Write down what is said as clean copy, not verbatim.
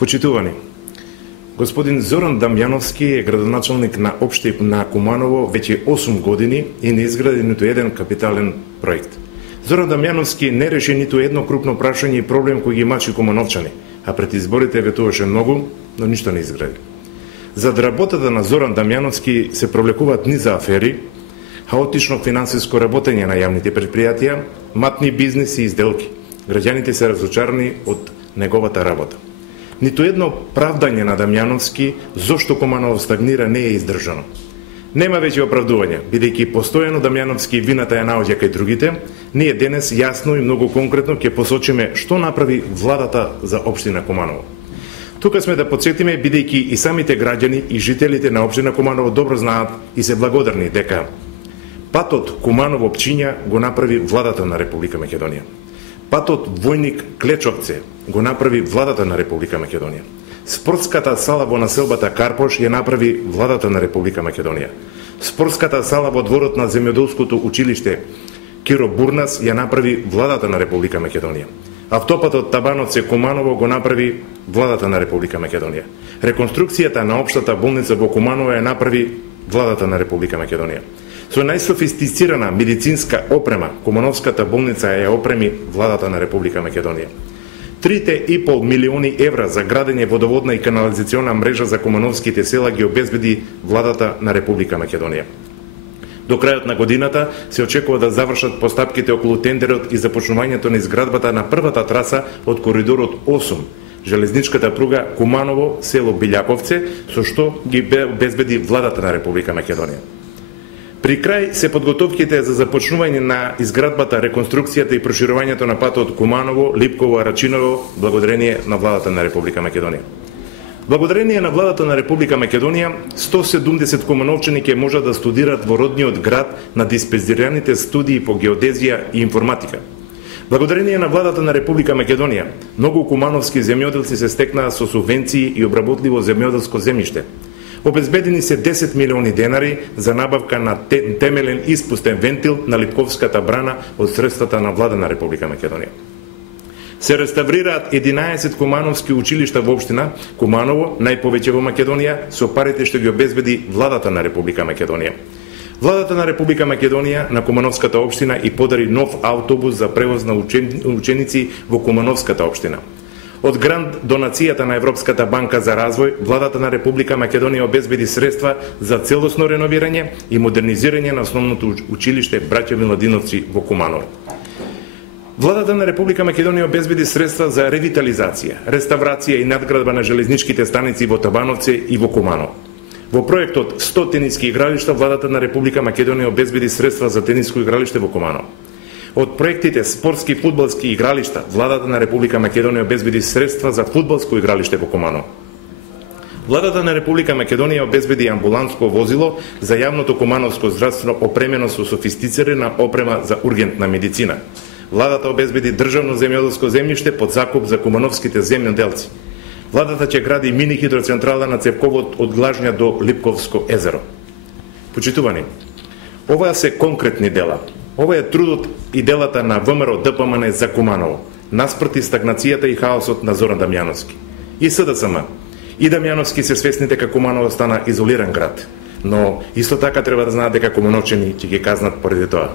Почитувани, господин Зоран Дамјановски е градоначалник на општина Куманово веќе 8 години и не изгради ниту еден капитален проект. Зоран Дамјановски не реши ниту едно крупно прашање и проблем кој ги мачи кумановчани, а пред изборите ветуваше многу, но ништо не изгради. За работата на Зоран Дамјановски се провлекуваат низа афери, хаотично финансиско работење на јавните предпријатија, матни бизнеси и сделки. Граѓаните се разочарани од неговата работа. Ниту едно правдање на Дамјановски зошто Куманово стагнира не е издржано. Нема веќе оправдување, бидејќи постојано Дамјановски вината ја наоѓа кај другите, ние денес јасно и многу конкретно ќе посочиме што направи владата за општина Куманово. Тука сме да подсетиме, бидејќи и самите граѓани и жителите на општина Куманово добро знаат и се благодарни дека патот Куманово-Пчиња го направи владата на Република Македонија. Патот Војник-Клечовце го направи владата на Република Македонија. Спортската сала во населбата Карпош ја направи владата на Република Македонија. Спортската сала во дворот на земјоделското училиште Киро Бурнас ја направи владата на Република Македонија. Автопатот Табановце Куманово го направи владата на Република Македонија. Реконструкцијата на општата болница во Куманово ја направи владата на Република Македонија. Со најсофистицирана медицинска опрема, Кумановската болница ја опреми владата на Република Македонија. 3,5 милиони евра за градење водоводна и канализациона мрежа за кумановските села ги обезбеди владата на Република Македонија. До крајот на годината се очекува да завршат постапките околу тендерот и започнувањето на изградбата на првата траса од коридорот 8, железничката пруга Куманово село Билјаковце, со што ги обезбеди владата на Република Македонија. При крај се подготовките за започнување на изградбата, реконструкцијата и проширувањето на патот Куманово, Липково, Арачиново, благодарение на владата на Република Македонија. Благодарение на владата на Република Македонија, 170 кумановчани ќе можат да студираат во родниот град на диспезираните студии по геодезија и информатика. Благодарение на владата на Република Македонија, многу кумановски земјоделци се стекнаа со субвенции и обработливо земјоделско земјиште. Обезбедени се 10 милиони денари за набавка на темелен испустен вентил на Липковската брана од средствата на влада на Република Македонија. Се реставрираат 11 кумановски училишта во општина Куманово, најповеќе во Македонија, со парите што ги обезбеди владата на Република Македонија. Владата на Република Македонија на Кумановската општина и подари нов автобус за превоз на ученици во Кумановската општина. Од грант донацијата на Европската банка за развој, владата на Република Македонија обезбеди средства за целосно реновирање и модернизирање на основното училиште Браќа Миладиновци во Куманово. Владата на Република Македонија обезбеди средства за ревитализација, реставрација и надградба на железничките станици во Табановце и во Куманово. Во проектот 100 тениски игралишта, владата на Република Македонија обезбеди средства за тениско игралиште во Куманово. Од проектите спортски фудбалски игралишта, владата на Република Македонија обезбеди средства за фудбалско игралиште во Куманово. Владата на Република Македонија обезбеди амбуланско возило за јавното кумановско здравствено опремено со софистицирана опрема за ургентна медицина. Владата обезбеди државно земјоделско земјиште под закуп за кумановските земјоделци. Владата ќе гради мини хидроцентрала на цевковод од Глажња до Липковско езеро. Почитувани, ова се конкретни дела. Ова е трудот и делата на ВМРО ДПМН за Куманово, наспроти стагнацијата и хаосот на Зоран Дамјановски. И СДСМ. И Дамјановски се свесни дека Куманово стана изолиран град, но исто така треба да знаат дека кумановчани ќе ги казнат поради тоа.